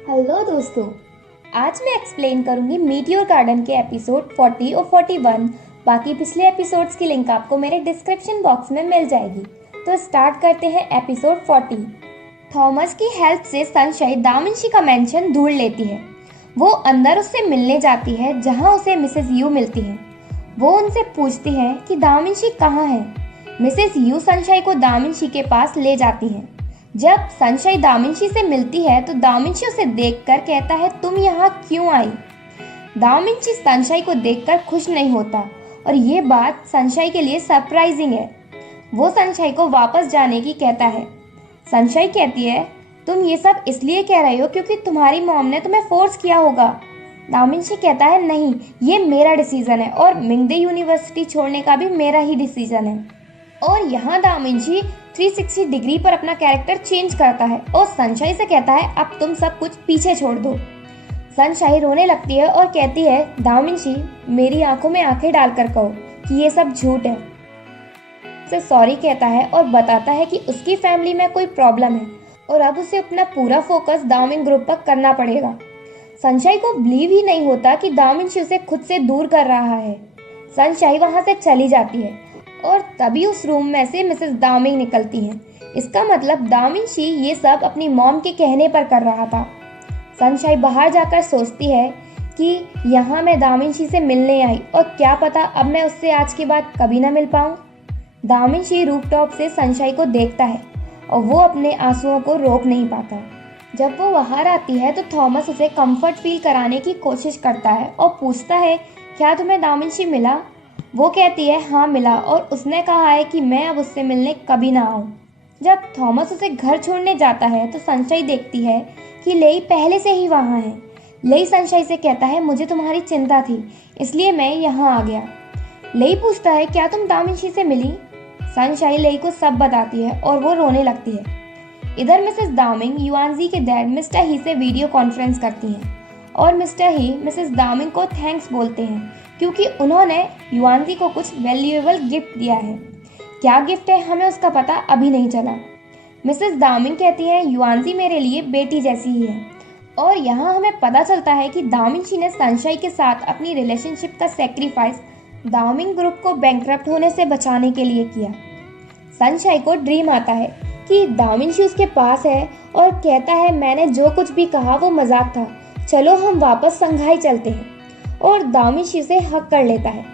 Hello दोस्तों। आज मैं एक्सप्लेन करूंगी मीटियोर गार्डन के एपिसोड 40 और 41। बाकी पिछले एपिसोड्स की लिंक आपको मेरे डिस्क्रिप्शन बॉक्स में मिल जाएगी। तो स्टार्ट करते हैं एपिसोड 40। थॉमस की हेल्प से सनशाइन दामिंशी का मेंशन ढूंढ लेती है। वो अंदर उससे मिलने जाती है जहां उसे मिसेस यू मिलती है। वो उनसे पूछती है कि दामिंशी कहाँ है। मिसेस यू सनशाइन को दामिंशी के पास ले जाती है। जब सनशाइन दामिंशी से मिलती है तो दामिंशी उसे देखकर कहता है, तुम यहाँ क्यों आई। दामिंशी सनशाइन को देखकर खुश नहीं होता और ये बात सनशाइन के लिए सरप्राइजिंग है। वो सनशाइन को वापस जाने की कहता है। सनशाइन कहती है, तुम ये सब इसलिए कह रही हो क्योंकि तुम्हारी मॉम ने तुम्हें फोर्स किया होगा। दामिंशी कहता है, नहीं, ये मेरा डिसीजन है और मिंगदे यूनिवर्सिटी छोड़ने का भी मेरा ही डिसीजन है। और यहाँ दामिंशी 360 डिग्री पर अपना कैरेक्टर चेंज करता है और सनशाइन से कहता है, अब तुम सब कुछ पीछे छोड़ दो। सनशाइन रोने लगती है और कहती है, दामिंशी, मेरी आंखों में आंखें डालकर कहो कि ये सब झूठ है। उसे सॉरी कहता है और बताता है कि उसकी फैमिली में कोई प्रॉब्लम है और अब उसे अपना पूरा फोकस दामिन ग्रुप पर करना पड़ेगा। सनशाइन को बिलीव ही नहीं होता कि दामिंशी उसे खुद से दूर कर रहा है। सनशाइन वहां से चली जाती है और तभी उस रूम में से मिसेस दामिंग निकलती हैं। इसका मतलब दामिंशी ये सब अपनी मॉम के कहने पर कर रहा था। सनशाइन बाहर जाकर सोचती है कि यहाँ मैं दामिंशी से मिलने आई और क्या पता अब मैं उससे आज के बाद कभी ना मिल पाऊँ। दामिंशी रूफटॉप से सनशाइन को देखता है और वो अपने आंसुओं को रोक नहीं पाता। जब वो बाहर आती है तो थॉमस उसे कंफर्ट फील कराने की कोशिश करता है और पूछता है, क्या तुम्हें दामिंशी मिला। वो कहती है, हाँ मिला, और उसने कहा है कि मैं अब उससे मिलने कभी ना आऊँ। जब थॉमस उसे घर छोड़ने जाता है तो सनशाइन देखती है कि लेई पहले से ही वहाँ है। लेई सनशाइन से कहता है, मुझे तुम्हारी चिंता थी इसलिए मैं यहाँ आ गया। लेई पूछता है, क्या तुम दामिंशी से मिली। सनशाइन लेई को सब बताती है और वो रोने लगती है। इधर मिसेस दामिंग युआनजी के डैड मिस्टर ही से वीडियो कॉन्फ्रेंस करती हैं और मिस्टर ही मिसेस दामिंग को थैंक्स बोलते हैं क्योंकि उन्होंने युआनजी को कुछ वैल्यूएबल गिफ्ट दिया है। क्या गिफ्ट है हमें उसका पता अभी नहीं चला। मिसेस दामिंग कहती है, युआनजी मेरे लिए बेटी जैसी ही है। और यहाँ हमें पता चलता है कि दामिंशी ने सनशाइन के साथ अपनी रिलेशनशिप का सेक्रीफाइस दामिंग ग्रुप को बैंकरप्ट होने से बचाने के लिए किया। सनशाइन को ड्रीम आता है कि दामिंशी उसके पास है और कहता है, मैंने जो कुछ भी कहा वो मजाक था, चलो हम वापस संघाई चलते हैं। और दामिंशी उसे हक कर लेता है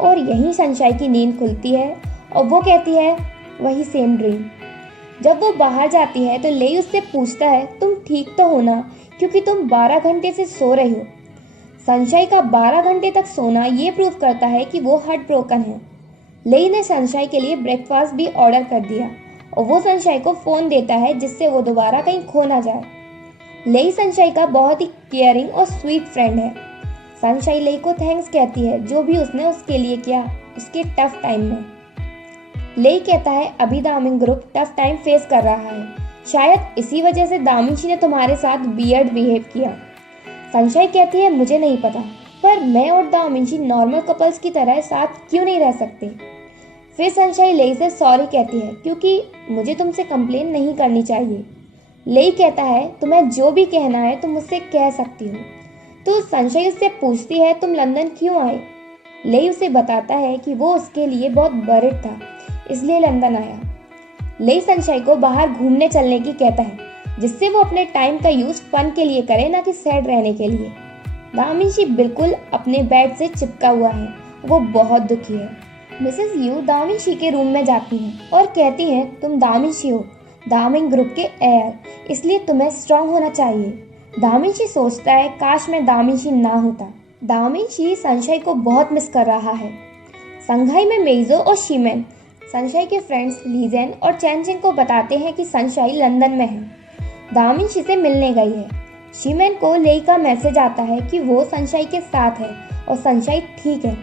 और यहीं सनशाइन की नींद खुलती है और वो कहती है, वही सेम ड्रीम। जब वो बाहर जाती है तो लेई उससे पूछता है, तुम ठीक तो हो ना, क्योंकि तुम 12 घंटे से सो रही हो। सनशाइन का 12 घंटे तक सोना ये प्रूव करता है कि वो हार्ट ब्रोकन है। लेई ने सनशाइन के लिए ब्रेकफास्ट भी ऑर्डर कर दिया और वो सनशाइन को फोन देता है जिससे वो दोबारा कहीं खो ना जाए। लेई सनशाइन का बहुत ही केयरिंग और स्वीट फ्रेंड है। सनशाइन लेई को थैंक्स कहती है जो भी उसने उसके लिए किया उसके टफ टाइम में। लेई कहता है, अभी दामिंग ग्रुप टफ टाइम फेस कर रहा है, शायद इसी वजह से दामिंशी ने तुम्हारे साथ वियर्ड बिहेव किया। सनशाइन कहती है, मुझे नहीं पता, पर मैं और दामिंशी नॉर्मल कपल्स की तरह साथ क्यों नहीं रह सकते। फिर सनशाइन लेई से सॉरी कहती है क्योंकि मुझे तुमसे कंप्लेन नहीं करनी चाहिए। लेई कहता है, तुम्हें जो भी कहना है तुम मुझसे कह सकती हो। तो सनशाइन उससे पूछती है, तुम लंदन क्यों आए। लेई उसे बताता है कि वो उसके लिए बहुत वरिड था इसलिए लंदन आया। लेई सनशाइन को बाहर घूमने चलने की कहता है जिससे वो अपने टाइम का यूज फन के लिए करे, ना कि सैड रहने के लिए। दामिंशी बिल्कुल अपने बेड से चिपका हुआ है, वो बहुत दुखी है। मिसेस यू दामिंशी के रूम में जाती हैं और कहती हैं, तुम दामिंशी हो, दामिंग ग्रुप के एयर, इसलिए तुम्हें स्ट्रांग होना चाहिए। दामिंशी सोचता है, काश मैं दामिंशी ना होता। दामिंशी सनशाइन को बहुत मिस कर रहा है। संघाई में मेइजो और शिमेन सनशाइन के फ्रेंड्स लीजेन और चैनचिन को बताते हैं कि सनशाइन लंदन में है, दामिंशी से मिलने गई है। शिमेन को लेई का मैसेज आता है कि वो सनशाइन के साथ है और सनशाइन ठीक है।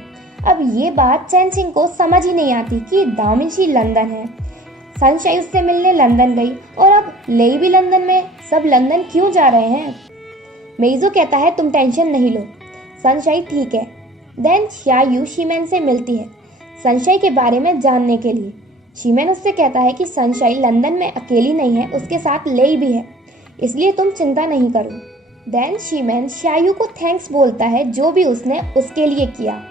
अब ये बात चैनचिन को समझ ही नहीं आती कि दामिंशी लंदन है, सनशाइन उससे मिलने लंदन गई और अब लेई भी लंदन में, सब लंदन क्यों जा रहे हैं। मेइजो कहता है, तुम टेंशन नहीं लो, सनशाइन ठीक है। देन शायू शिमेन से मिलती है सनशाइन के बारे में जानने के लिए। शिमेन उससे कहता है कि सनशाइन लंदन में अकेली नहीं है, उसके साथ लेई भी है, इसलिए तुम चिंता नहीं करो। देन शीमैन शायू को थैंक्स बोलता है जो भी उसने उसके लिए किया,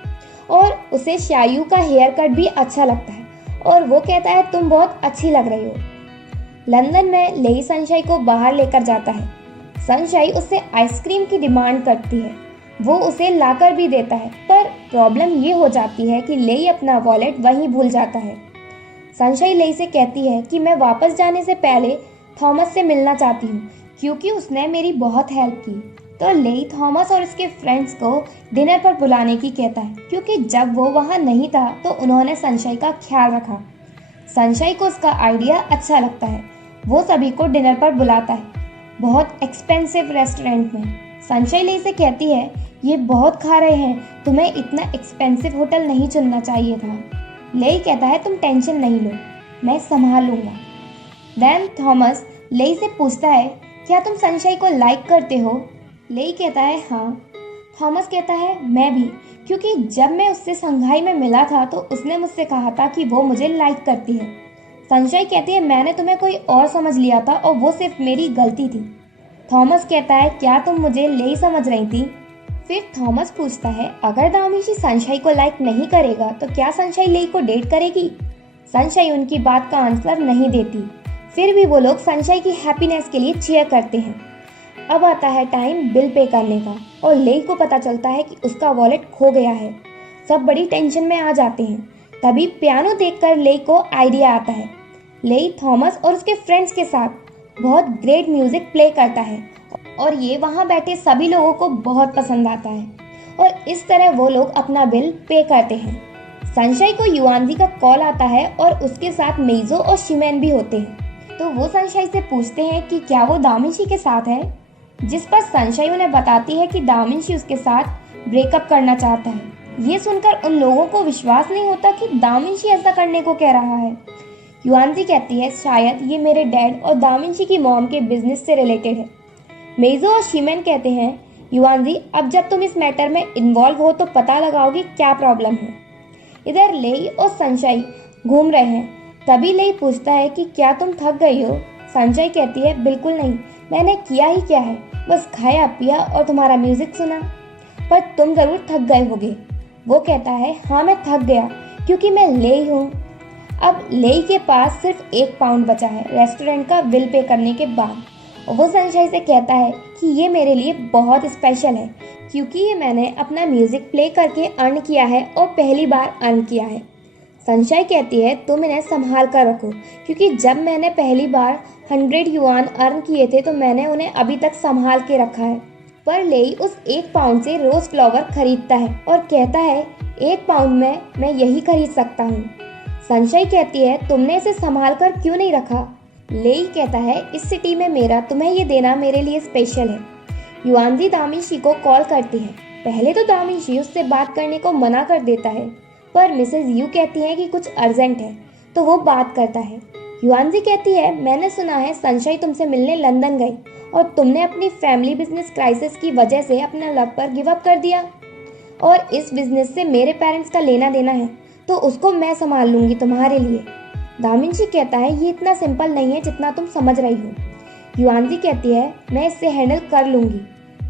और उसे शायू का हेयर कट भी अच्छा लगता है और वो कहता है तुम बहुत अच्छी लग रही हो। लंदन में लेई सनशाई को बाहर लेकर जाता है। सनशाई उससे आइसक्रीम की डिमांड करती है, वो उसे लाकर भी देता है, पर प्रॉब्लम ये हो जाती है कि लेई अपना वॉलेट वहीं भूल जाता है। सनशाई लेई से कहती है कि मैं वापस जाने से पहले थॉमस से मिलना चाहती हूँ क्योंकि उसने मेरी बहुत हेल्प की। तो लेई थॉमस और उसके फ्रेंड्स को डिनर पर बुलाने की कहता है क्योंकि जब वो वहाँ नहीं था तो उन्होंने सनशाई का ख्याल रखा। सनशाई को उसका आइडिया अच्छा लगता है, वो सभी को डिनर पर बुलाता है, बहुत एक्सपेंसिव रेस्टोरेंट में। सनशाई लेई से कहती है ये बहुत खा रहे हैं, तुम्हें इतना एक्सपेंसिव होटल नहीं चुनना चाहिए था। लेई कहता है तुम टेंशन नहीं लो, मैं संभाल लूँगा। देन थॉमस लेई से पूछता है क्या तुम सनशाई को लाइक करते हो? लेई कहता है हाँ। थॉमस कहता है मैं भी, क्योंकि जब मैं उससे संघाई में मिला था तो उसने मुझसे कहा था कि वो मुझे लाइक करती है। सनशाई कहती है मैंने तुम्हें कोई और समझ लिया था और वो सिर्फ मेरी गलती थी। थॉमस कहता है क्या तुम मुझे लेई समझ रही थी? फिर थॉमस पूछता है अगर दामिशी सनशाई को लाइक नहीं करेगा तो क्या सनशाई लेई को डेट करेगी? सनशाई उनकी बात का आंसर नहीं देती, फिर भी वो लोग सनशाई की हैप्पीनेस के लिए चीयर करते हैं। अब आता है टाइम बिल पे करने का और लेई को पता चलता है कि उसका वॉलेट खो गया है। सब बड़ी टेंशन में आ जाते हैं। तभी पियानो देखकर लेई को आइडिया आता है। लेई थॉमस और उसके फ्रेंड्स के साथ बहुत ग्रेट म्यूजिक प्ले करता है और ये वहाँ बैठे सभी लोगों को बहुत पसंद आता है और इस तरह वो लोग अपना बिल पे करते हैं। सनशाई को युआनजी का कॉल आता है और उसके साथ मेइजो और शिमेन भी होते हैं। तो वो सनशाई से पूछते हैं कि क्या वो दामिशी के साथ है, जिस पर सनशाई उन्हें बताती है कि दामिशी उसके साथ ब्रेकअप करना चाहता है। ये सुनकर उन लोगों को विश्वास नहीं होता कि दामिशी ऐसा करने को कह रहा है। युआनजी कहती है शायद ये मेरे डैड और दामिशी की मॉम के बिजनेस से रिलेटेड है। मेइजो और शिमेन कहते हैं युआनजी अब जब तुम इस मैटर में इन्वॉल्व हो तो पता लगाओगी क्या प्रॉब्लम है। इधर लेई और सनशाई घूम रहे हैं। तभी लेई पूछता है कि क्या तुम थक गई हो? सनशाई कहती है बिल्कुल नहीं, मैंने किया ही क्या है, बस खाया पिया और तुम्हारा म्यूजिक सुना, पर तुम जरूर थक गए होगे। वो कहता है हाँ मैं थक गया क्योंकि मैं लेई हूँ। अब लेई के पास सिर्फ 1 पाउंड बचा है रेस्टोरेंट का बिल पे करने के बाद। वो सनशाई से कहता है कि ये मेरे लिए बहुत स्पेशल है क्योंकि ये मैंने अपना म्यूजिक प्ले करके अर्न किया है और पहली बार अर्न किया है। सनशाई कहती है तुम इन्हें संभाल कर रखो क्योंकि जब मैंने पहली बार 100 युआन अर्न किए थे तो मैंने उन्हें अभी तक संभाल के रखा है। पर लेई उस 1 पाउंड से रोज फ्लावर खरीदता है और कहता है 1 पाउंड में मैं यही खरीद सकता हूँ। सनशाई कहती है तुमने इसे संभाल कर क्यों नहीं रखा? लेई कहता है इस सिटी में मेरा तुम्हें ये देना मेरे लिए स्पेशल है। युआनजी दामिशी को कॉल करती है। पहले तो दामिशी उससे बात करने को मना कर देता है, पर मिसेज यू कहती है कि कुछ अर्जेंट है तो वो बात करता है। युआनजी कहती है मैंने सुना है सनशाई तुमसे मिलने लंदन गई और तुमने अपनी फैमिली बिजनेस क्राइसिस की वजह से अपना लव पर गिव अप कर दिया और इस बिजनेस से मेरे पेरेंट्स का लेना देना है तो उसको मैं संभाल लूंगी तुम्हारे लिए। दामिशी कहता है ये इतना सिंपल नहीं है जितना तुम समझ रही हो। युआनजी कहती है मैं इससे हैंडल कर लूंगी।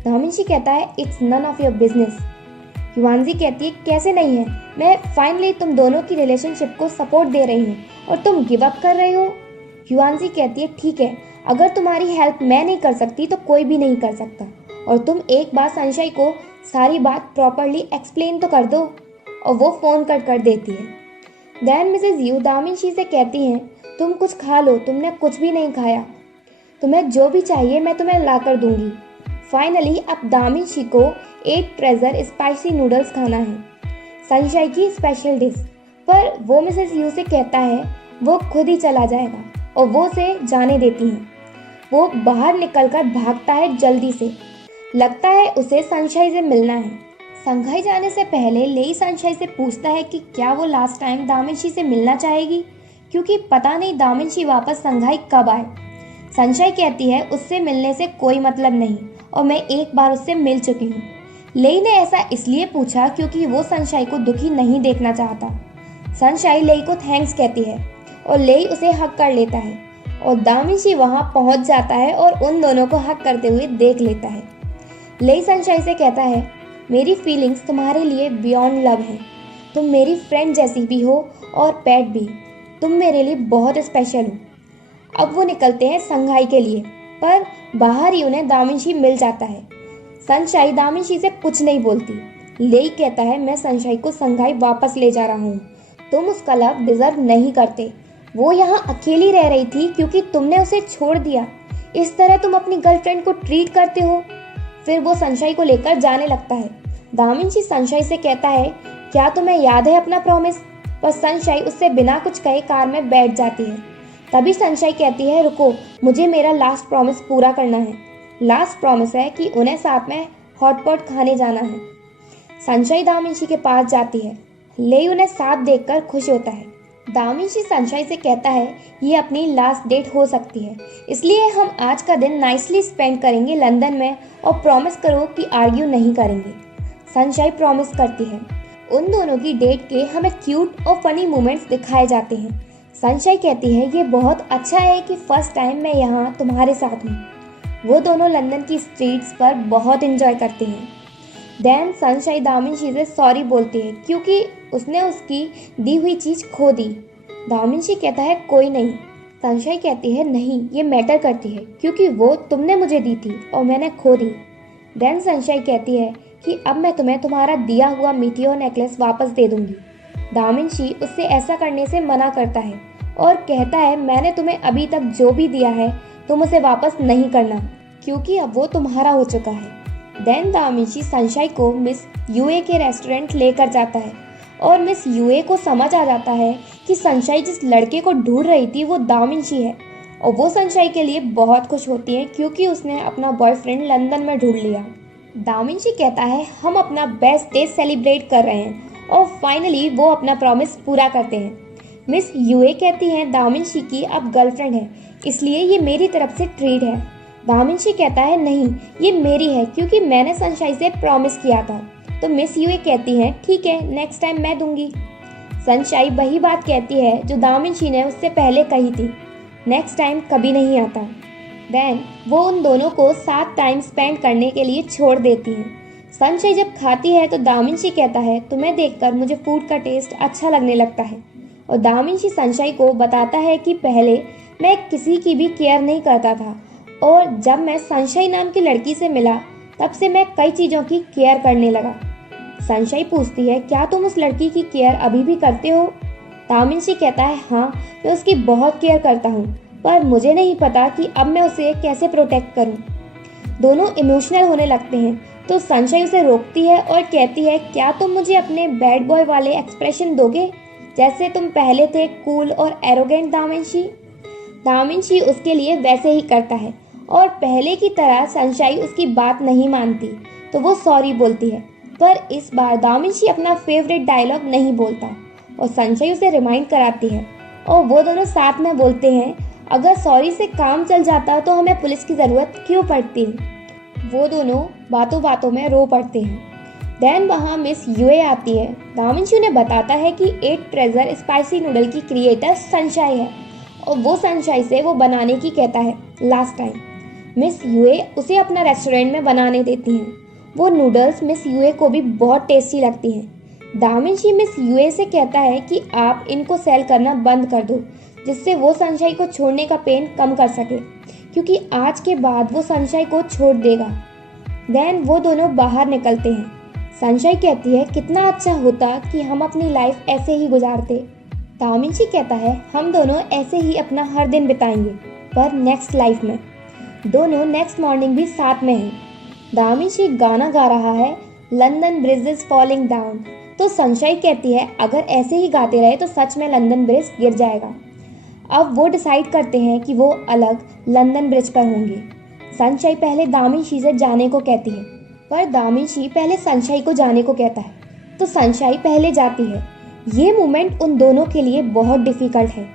दामिशी कहता है it's none of your business. युआनजी कहती है कैसे नहीं है, मैं फाइनली तुम दोनों की रिलेशनशिप को सपोर्ट दे रही हूँ और तुम गिव अप कर रहे हो। युआनजी कहती है ठीक है, अगर तुम्हारी हेल्प मैं नहीं कर सकती तो कोई भी नहीं कर सकता और तुम एक बार सनशाई को सारी बात प्रॉपरली एक्सप्लेन तो कर दो। और वो फोन कट कर देती है। देन मिसेज यू दामिशी से कहती हैं तुम कुछ खा लो, तुमने कुछ भी नहीं खाया, तुम्हें जो भी चाहिए मैं तुम्हें ला कर दूंगी। फाइनली अब दामिशी को 8 ट्रेजर स्पाइसी नूडल्स खाना है, सनशाई की स्पेशल डिश। पर वो मिसेज यू से कहता है वो खुद ही चला जाएगा और वो उसे जाने देती हैं। वो बाहर निकलकर भागता है जल्दी से, लगता है उसे सनशाई से मिलना है। संघाई जाने से पहले लेई सनशाई से पूछता है कि क्या वो लास्ट टाइम दामिशी से मिलना चाहेगी क्योंकि पता नहीं दामिशी वापस संघाई कब आए। सनशाई कहती है उससे मिलने से कोई मतलब नहीं और मैं एक बार उससे मिल चुकी हूँ। लेई ने ऐसा इसलिए पूछा क्योंकि वो सनशाई को दुखी नहीं देखना चाहता। सनशाई लेई को थैंक्स कहती है और लेई उसे हक कर लेता है और दामिशी वहाँ पहुँच जाता है और उन दोनों को हक करते हुए देख लेता है। लेई सनशाइन से कहता है, मेरी फीलिंग्स तुम्हारे लिए बियॉन्ड लव हैं। तुम मेरी फ्रेंड जैसी भी हो और पेट भी। तुम मेरे लिए बहुत स्पेशल हो। अब वो निकलते हैं संघाई के लिए, पर बाहर ही उन्हें दामिंशी मिल जाता है। सनशाइन दामिंशी से कुछ नहीं बोलती। लेई कहता है, मैं सनशाइन को संघाई वापस ले जा रहा हूँ। तुम उसका लव डिजर्व नहीं करते। वो यहाँ अकेली रह रही थी क्योंकि तुमने उसे छोड़ दिया। इस तरह तुम अपनी गर्लफ्रेंड को ट्रीट करते हो। फिर वो सनशाइन को लेकर जाने लगता है। दामिंशी सनशाइन से कहता है, क्या तुम्हें याद है अपना प्रॉमिस? पर सनशाइन उससे बिना कुछ कहे कार में बैठ जाती है। तभी सनशाइन कहती है, रुको, मुझे मेरा लास्ट प्रॉमिस पूरा करना है। लास्ट प्रॉमिस है कि उन्हें साथ में हॉटपॉट खाने जाना है। सनशाइन दामिंशी के पास जाती है। लेई उन्हें साथ देखकर खुश होता है। दामिंशी सनशाइन से कहता है, ये अपनी लास्ट डेट हो सकती है, इसलिए हम आज का दिन नाइसली स्पेंड करेंगे लंदन में, और प्रॉमिस करो कि आर्ग्यू नहीं करेंगे। सनशाइन प्रॉमिस करती है। उन दोनों की डेट के हमें क्यूट और फनी मोमेंट्स दिखाए जाते हैं। सनशाइन कहती है, ये बहुत अच्छा है कि फर्स्ट टाइम मैं यहाँ तुम्हारे साथ हूँ। वो दोनों लंदन की स्ट्रीट्स पर बहुत एंजॉय करते हैं। देन सनशाइन दामिंशी से सॉरी बोलती है क्योंकि उसने उसकी दी हुई चीज़ खो दी। दामिंशी कहता है, कोई नहीं। सनशाइन कहती है, नहीं, ये मैटर करती है क्योंकि वो तुमने मुझे दी थी और मैंने खो दी। देन सनशाइन कहती है कि अब मैं तुम्हें तुम्हारा दिया हुआ मीटियोर नेकलेस वापस दे दूंगी। दामिंशी उससे ऐसा करने से मना करता है और कहता है, मैंने तुम्हें अभी तक जो भी दिया है तुम उसे वापस नहीं करना क्योंकि अब वो तुम्हारा हो चुका है। देन दामिंशी सनशाइन को मिस यूए के रेस्टोरेंट लेकर जाता है और मिस यूए को समझ आ जाता है कि सनशाइन जिस लड़के को ढूंढ रही थी वो दामिंशी है, और वो सनशाइन के लिए बहुत खुश होती है क्योंकि उसने अपना बॉयफ्रेंड लंदन में ढूंढ लिया। दामिंशी कहता है, हम अपना बेस्ट डे सेलिब्रेट कर रहे हैं, और फाइनली वो अपना प्रॉमिस पूरा करते हैं। मिस यूए कहती हैं, दामिंशी की अब गर्लफ्रेंड है, इसलिए ये मेरी तरफ से ट्रीट है। दामिंशी कहता है, नहीं, ये मेरी है क्योंकि मैंने सनशाइन से प्रॉमिस किया था। तो मिस यूए कहती हैं, ठीक है, नेक्स्ट टाइम मैं दूंगी। सनशाइन वही बात कहती है जो दामिंशी ने उससे पहले कही थी, नेक्स्ट टाइम कभी नहीं आता। देन वो उन दोनों को साथ टाइम स्पेंड करने के लिए छोड़ देती हैं। सनशाइन जब खाती है तो दामिंशी कहता है, तुम्हें देखकर मुझे फूड का टेस्ट अच्छा लगने लगता है। और दामिंशी सनशाइन को बताता है कि पहले मैं किसी की भी केयर नहीं करता था, और जब मैं सनशाइन नाम की लड़की से मिला तब से मैं कई चीज़ों की केयर करने लगा। सनशाइन पूछती है, क्या तुम उस लड़की की केयर अभी भी करते हो? दामिंशी कहता है, हाँ, मैं उसकी बहुत केयर करता हूँ, पर मुझे नहीं पता कि अब मैं उसे कैसे प्रोटेक्ट करूँ। दोनों इमोशनल होने लगते हैं तो सनशाइन उसे रोकती है और कहती है, क्या तुम मुझे अपने बैड बॉय वाले एक्सप्रेशन दोगे जैसे तुम पहले थे, कूल और एरोगेंट दामिंशी? दामिंशी उसके लिए वैसे ही करता है और पहले की तरह सनशाइन उसकी बात नहीं मानती तो वो सॉरी बोलती है, पर इस बार दामिंशी अपना फेवरेट डायलॉग नहीं बोलता और सनशाइन उसे रिमाइंड कराती है, और वो दोनों साथ में बोलते हैं, अगर सॉरी से काम चल जाता तो हमें पुलिस की ज़रूरत क्यों पड़ती। वो दोनों बातों बातों में रो पड़ते हैं। देन वहाँ मिस यूए आती है। दामिंशी उन्हें बताता है कि 8 ट्रेजर स्पाइसी नूडल की क्रिएटर सनशाइन है और वो सनशाइन से वो बनाने की कहता है लास्ट टाइम। मिस यूए उसे अपना रेस्टोरेंट में बनाने देती हैं। वो नूडल्स मिस यूए को भी बहुत टेस्टी लगती हैं। दामिंशी मिस यूए से कहता है कि आप इनको सेल करना बंद कर दो, जिससे वो सनशाइन को छोड़ने का पेन कम कर सके, क्योंकि आज के बाद वो सनशाइन को छोड़ देगा। देन वो दोनों बाहर निकलते हैं। सनशाइन कहती है, कितना अच्छा होता कि हम अपनी लाइफ ऐसे ही गुजारते। दामिंशी कहता है, हम दोनों ऐसे ही अपना हर दिन बिताएंगे, पर नेक्स्ट लाइफ में। दोनों नेक्स्ट मॉर्निंग भी साथ में हैं। दामिंशी गाना गा रहा है, London bridge is falling down. तो सनशाइन कहती है, अगर ऐसे ही गाते रहे तो सच में लंदन ब्रिज गिर जाएगा। अब वो डिसाइड करते हैं कि वो अलग लंदन ब्रिज पर होंगे। सनशाइन पहले दामिंशी से जाने को कहती है, पर दामिंशी पहले सनशाइन को जाने को कहता है, तो सनशाइन पहले जाती है। ये मोमेंट उन दोनों के लिए बहुत डिफिकल्ट है।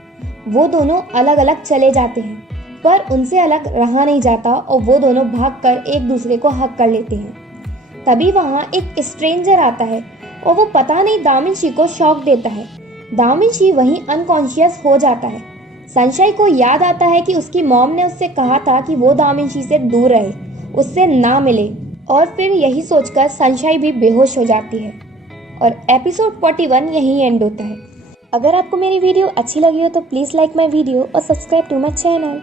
वो दोनों अलग अलग चले जाते हैं, पर उनसे अलग रहा नहीं जाता और वो दोनों भागकर एक दूसरे को हक कर लेते हैं। तभी वहाँ एक स्ट्रेंजर आता है और वो पता नहीं दामिंशी को शॉक देता है। दामिंशी वहीं अनकॉन्शियस हो जाता है। सनशाइन को याद आता है कि उसकी मॉम ने उससे कहा था कि वो दामिंशी से दूर रहे, उससे ना मिले। और फिर यही सोचकर सनशाइन भी बेहोश हो जाती है और एपिसोड 41 यहीं एंड होता है। अगर आपको मेरी वीडियो अच्छी लगी हो तो प्लीज़ लाइक माई वीडियो और सब्सक्राइब टू माई चैनल।